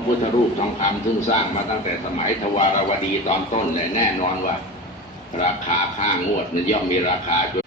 ระพุทธรูปทองคำซึ่งสร้างมาตั้งแต่สมัยทวารวดีตอนต้นเลยแน่นอนว่าราคาค่างวดมันย่อมมีราคาจน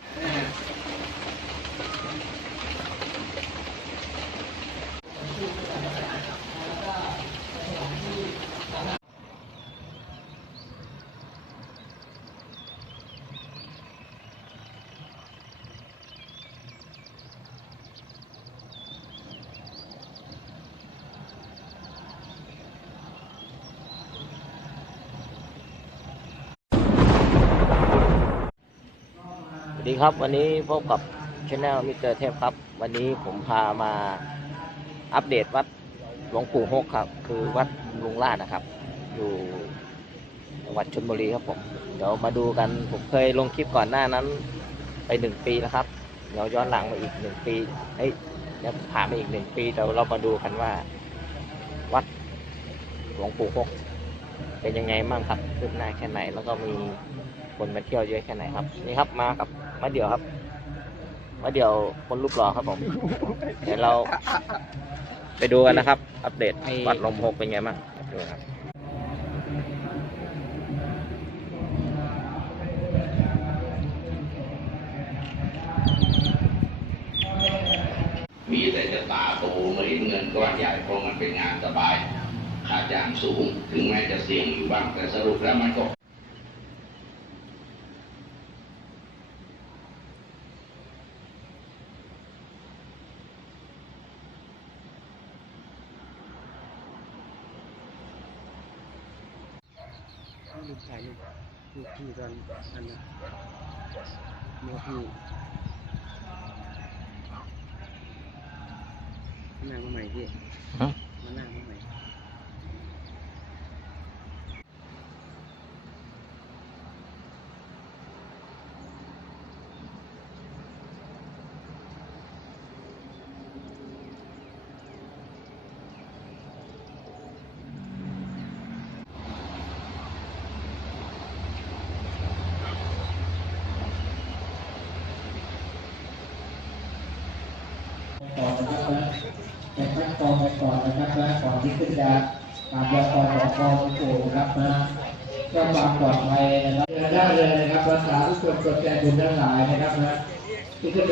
สวัสดีครับวันนี้พบกับช anel มิสเตอร์เทพครับวันนี้ผมพามาอัปเดตวัดหลวงปู่ฮกครับคือวัดลุงลาดนะครับอยู่จังหวัดชลบุรีครับผมเดี๋ยวมาดูกันผมเคยลงคลิปก่อนหน้านั้นไป1 ปีแล้วครับเดี๋ยวย้อนหลังมาอีก1 ปีเดี๋ยวผ่านมาอีก1 ปีเดี๋ยวเรามาดูกันว่าวัดหลวงปู่ฮกเป็นยังไงบ้างครับคืบหน้าแค่ไหนแล้วก็มีคนมาเที่ยวเยอะแค่ไหนครับนี่ครับมากับมาเดี่ยวครับมาเดี่ยวคนรูปหล่อครับผมเดี๋ยวเราไปดูกันนะครับอัปเดตวัดหลวงปู่ฮกเป็นไงบ้างดูครับมีแต่จะตาโตเมื่อเห็นเงินก้อนใหญ่เพราะมันเป็นงานสบายค่าจ้างสูงถึงแม้จะเสี่ยงอยู่บ้างแต่สรุปแล้วมันก็ลูกชายลูกพี่ตอนนั้นนะเมื่อพี่นั่งมาใหม่พี่มานั่งมาใหม่ก่อนนะครับนะเป็นขั้นตอนไปก่อนนะครับนะก่อนที่ขึ้นจะตามยาตอนของกองปู่ครับนะก็ความปลอดภัยนะครับเดินได้เลยนะครับรักษาทุกคนกดใจบุญทั้งหลายนะครับนะที่ขึ้น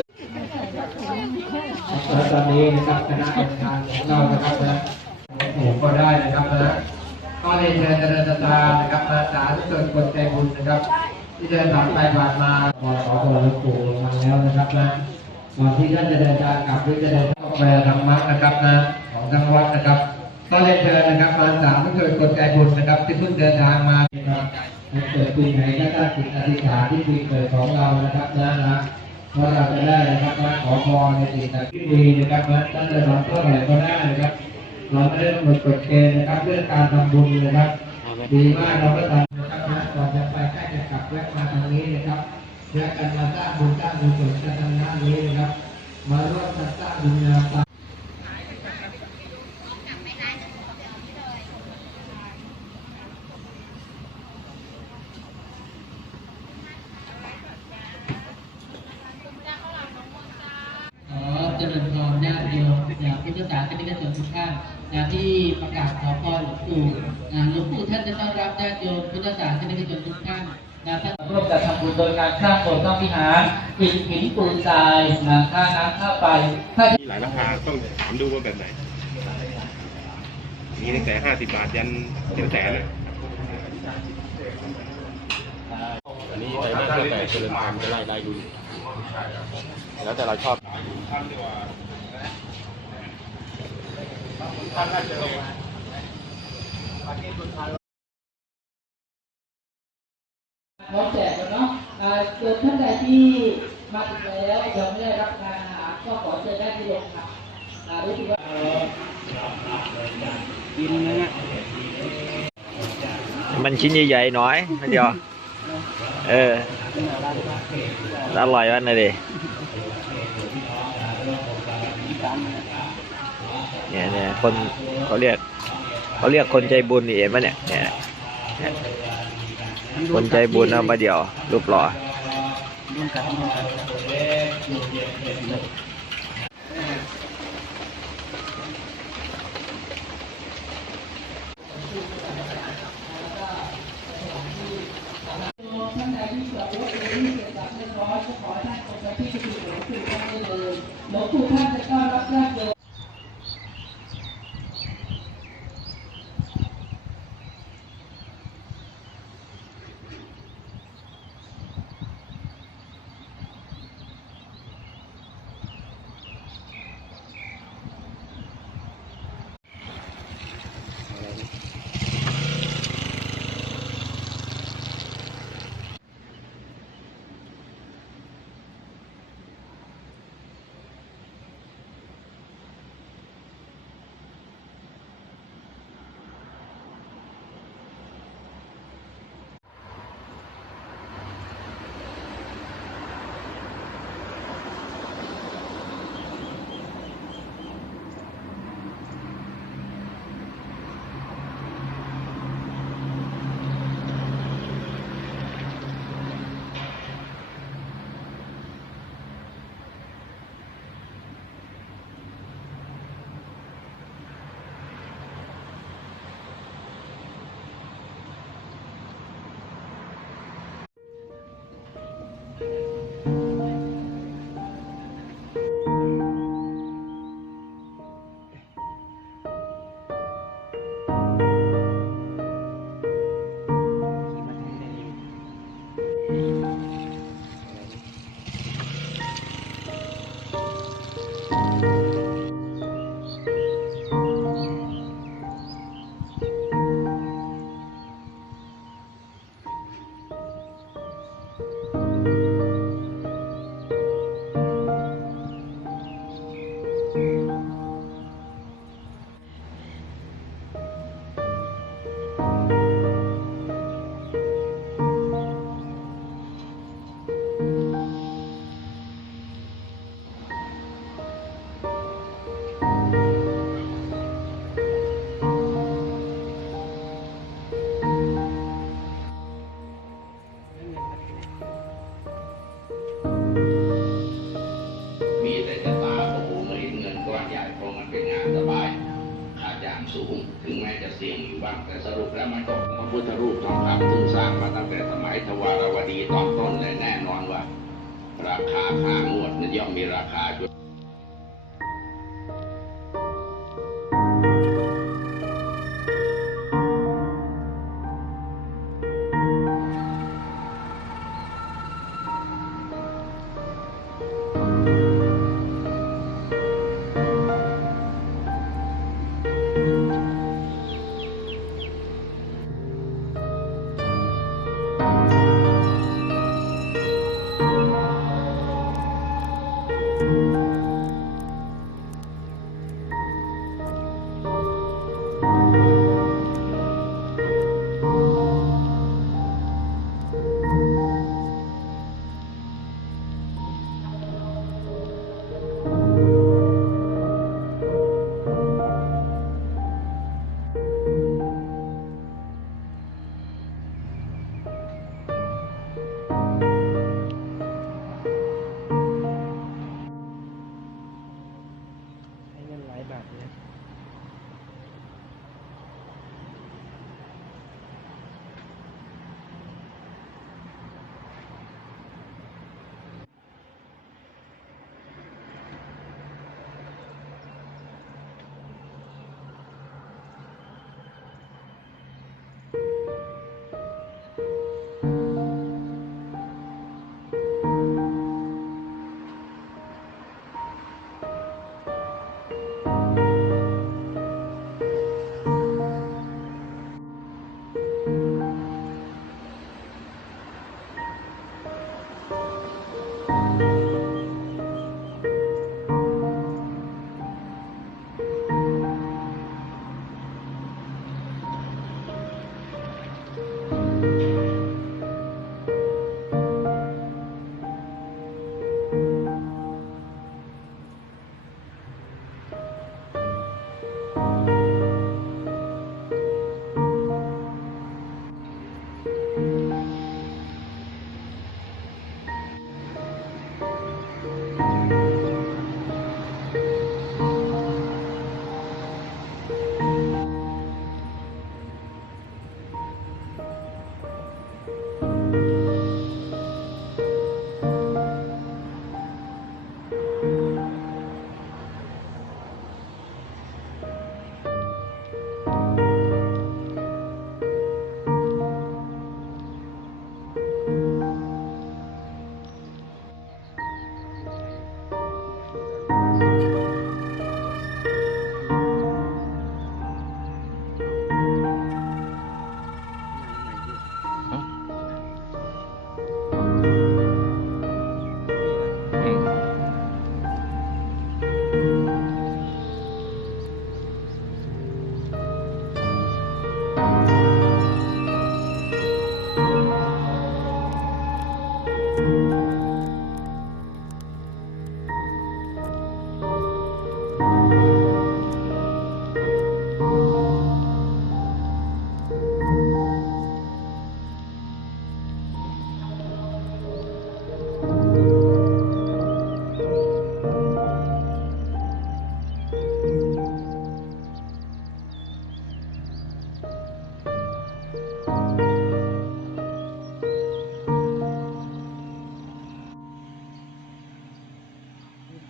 ตอนนี้นะครับคณะกรรมการของเรานะครับนะปู่ก็ได้นะครับนะก็เรียนเชิญเจริญตานะครับรักษาทุกคนกดใจบุญนะครับที่เดินผ่านไปผ่านมาขอหลวงปู่มาแล้วนะครับนะก่อนที่ท่านจะเดินทางกลับหรือจะเดินทางไปธรรมะนะครับนะของทางวัดนะครับก็เรียนเชิญนะครับมาสามทุกคนกดใจบุญนะครับที่เพิ่งเดินทางมานะครับเกิดปีไหนก็ตั้งจิตอธิษฐานที่ปีเกิดของเรานะครับนะเพราะเราจะได้นะครับมาขอพรในสิ่งที่ดีนะครับนะท่านจะทำเท่าไหร่ก็ได้นะครับเราไม่ได้กำหนดกฎเกณฑ์นะครับเรื่องการทำบุญนะครับดีมากเราก็ทำนะครับนะก่อนจะไปใกล้จะกลับแวะมาทางนี้นะครับแยกกันมาสร้างบุญสร้างกุศลกันทางด้านนี้นะครับมาร่วมกันสร้างบุญงามเจริญพรญาติโยมจากพุทธศาสนิกชนทุกท่านที่ประกาศขอพรหลวงปู่ท่านจะต้อนรับญาติโยมพุทธศาสนิกชนทุกท่านท่านร่วมกันทำบุญโดยการสร้างโบสถ์สร้างวิหารอิฐหินปูนทรายค่าน้ำค่าไฟมีหลายราคาต้องถามดูว่าแบบไหนมีตั้งแต่50 บาทยันเป็นแสนเลยอันนี้ในหน้าแต่เจริญธรรมจะไล่ดูแล้วแต่เราชอบพร้อมแจกแล้วเนาะเกิดท่านใดที่มาถึงแล้วยังไม่ได้รับการอาหารก็ขอเชิญได้ที่โรงค่ะรู้สึกว่ากินนะฮะมันชิ้นใหญ่ๆหน่อยไม่เดียวอร่อยวันนี้ดิเนี่ยคนเขาเรียกคนใจบุญนี่เห็นไหมเนี่ยคนใจบุญเอามาเดี่ยวรูปหล่อ เ ถึงแม้จะเสี่ยงอยู่บ้างแต่สรุปแล้วมันก็พระพุทธรูปทองคำซึ่งสร้างมาตั้งแต่สมัยทวารวดีตอนต้นเลยแน่นอนว่า ราคาค่างวดนั้นย่อมมีราคาอยู่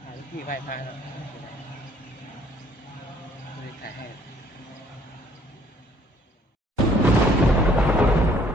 ถ่ายที่ไหว้พระครับถ่ายให้